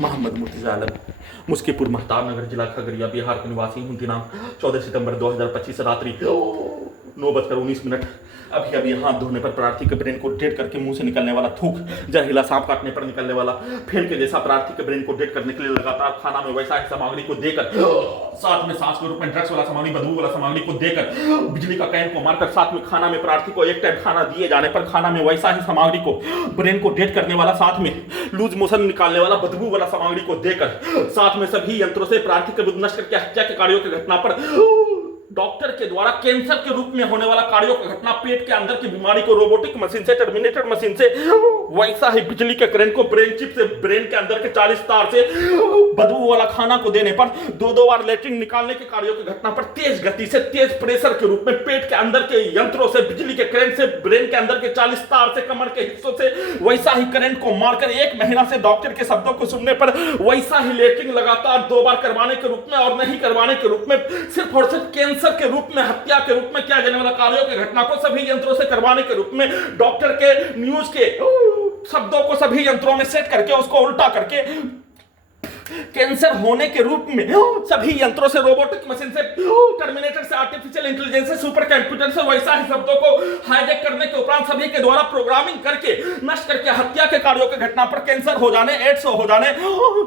मोहम्मद मुर्तजा आलम, मुस्कीपुर महताब नगर, जिला खगड़िया, बिहार के निवासी हूँ। दिनांक 14 सितंबर 2025 रात्रि 9:19 अभी हाथ धोने पर प्रार्थी के ब्रेन को डेड करके मुंह से निकलने वाला थूक, जहरीला सांप काटने पर निकलने वाला फेल के जैसा प्रार्थी के ब्रेन को डेड करने के लिए लगातार खाना में वैसा ही सामग्री को देकर, साथ में सांस के रूप में ड्रग्स वाला सामग्री, बदबू वाला सामग्री को देकर, बिजली का कैन को मारकर साथ में खाना में प्रार्थी को एक टाइम खाना दिए जाने पर खाना में वैसा ही सामग्री को, ब्रेन को डेड करने वाला, साथ में लूज मोशन निकालने वाला बदबू वाला सामग्री को देकर, साथ में सभी यंत्रों से प्रार्थी के विरुद्ध नष्ट करके हत्या के कार्यों की घटना पर डॉक्टर के द्वारा कैंसर के रूप में होने वाला कार्यों की घटना, पेट के अंदर की बीमारी को रोबोटिक मशीन से, टर्मिनेटर मशीन से, वैसा ही बिजली के करंट को ब्रेन चिप से, ब्रेन के अंदर के 40 तार से बदबू वाला खाना को देने पर, दो बार लेटरिन निकालने के कार्यों की घटना पर तेज गति से, तेज प्रेशर के रूप में पेट के अंदर के यंत्रों से, बिजली के करंट से, ब्रेन के अंदर के 40 तार से, कमर के हिस्सों से वैसा ही करंट को मारकर 1 महीना से डॉक्टर के शब्दों को सुनने पर वैसा ही लेटरिन लगातार 2 बार करवाने के रूप में और नहीं करवाने के रूप में, सिर्फ और सिर्फ कैंसर के रूप में, हत्या के रूप में किया जाने वाला कार्यों की घटना को सभी यंत्रों से करवाने के रूप में, डॉक्टर के न्यूज के शब्दों को सभी यंत्रों में सेट करके उसको उल्टा करके कैंसर होने के रूप में सभी यंत्रों से, रोबोटिक मशीन से, टर्मिनेटर से, आर्टिफिशियल इंटेलिजेंस से, सुपर कंप्यूटर से वैसा ही शब्दों को हाईजैक करने के उपरांत सभी के द्वारा प्रोग्रामिंग करके नष्ट करके हत्या के कार्यों की घटना पर कैंसर हो जाने, एड्स हो जाने,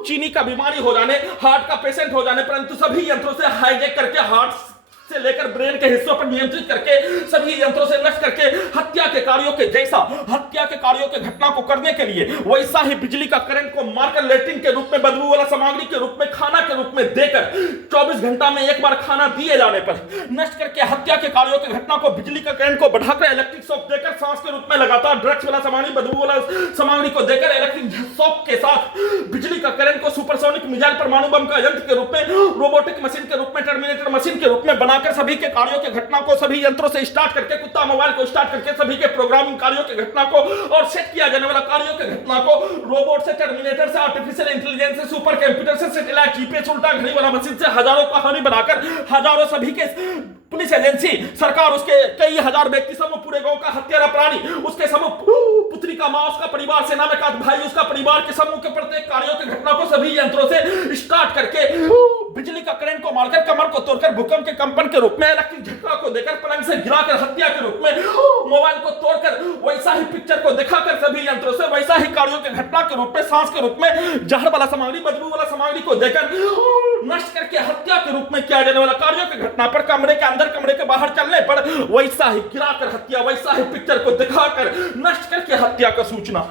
चीनी का बीमारी हो जाने, हार्ट का पेशेंट हो जाने, परंतु सभी यंत्रों से हाईजैक करके हार्ट से लेकर ब्रेन के हिस्सों पर नियंत्रित करके सभी यंत्रों से नष्ट करके हत्या के कार्यों के जैसा, हत्या के कार्यों के घटना को करने के लिए वैसा ही बिजली का करंट को मारकर लेटरिन के रूप में, बदबू वाला सामग्री के रूप में, खाना के रूप में देकर 24 घंटा में 1 बार खाना दिए जाने पर नष्ट करके हत्या के कार्यों की घटना को, बिजली का करंट को बढ़ाकर इलेक्ट्रिक शॉक देकर, सांस के रूप में लगातार ड्रग्स वाला सामग्री, बदबू वाला सामग्री को देकर इलेक्ट्रिक शॉक के साथ बिजली का करंट को सुपरसोनिक मिसाइल, परमाणु बम का यंत्र के रूप में, रोबोटिक मशीन के रूप में, टर्मिनेटर मशीन के रूप में बनाकर सभी के कार्यों की घटना को सभी यंत्रों से स्टार्ट करके, कुत्ता मोबाइल को स्टार्ट करके सभी के प्रोग्रामिंग कार्यों की घटना को और सेट किया जाने वाला कार्यों की घटना को रोबोट से, टर्मिनेटर से, आर्टिफिशियल इंटेलिजेंस से, सुपर कंप्यूटर से, सैटेलाइट, जीपीएस, उल्टा घड़ी वाला मशीन से हजारों कहानी बनाकर हजारों सभी के पुलिस एजेंसी, सरकार, उसके कई हजार व्यक्ति, समूह, पूरे गांव का हत्यारा प्राणी, उसके समूह, पुत्री का मां, उसका परिवार, सेना में का भाई, उसका परिवार के समूह के प्रत्येक कार्यों की घटना को सभी यंत्रों से स्टार्ट करके बिजली का करंट को मारकर, कमर को तोड़कर, भूकंप के कंपन के रूप में, इलेक्ट्रिक झटका को देकर, पलंग से गिराकर हत्या के रूप में, मोबाइल को तोड़कर वैसा ही पिक्चर को दिखाकर सभी यंत्रों से वैसा ही कार्यों की घटना के रूप में, सांस के रूप में, जहर वाला सामग्री, बदबू वाला सामग्री को देकर नष्ट करके हत्या के रूप में किया जाने वाला कार्यों की घटना पर, कमरे के अंदर, कमरे के बाहर चलने पर वैसा ही गिराकर हत्या, वैसा ही पिक्चर को दिखाकर नष्ट करके हत्या का सूचना।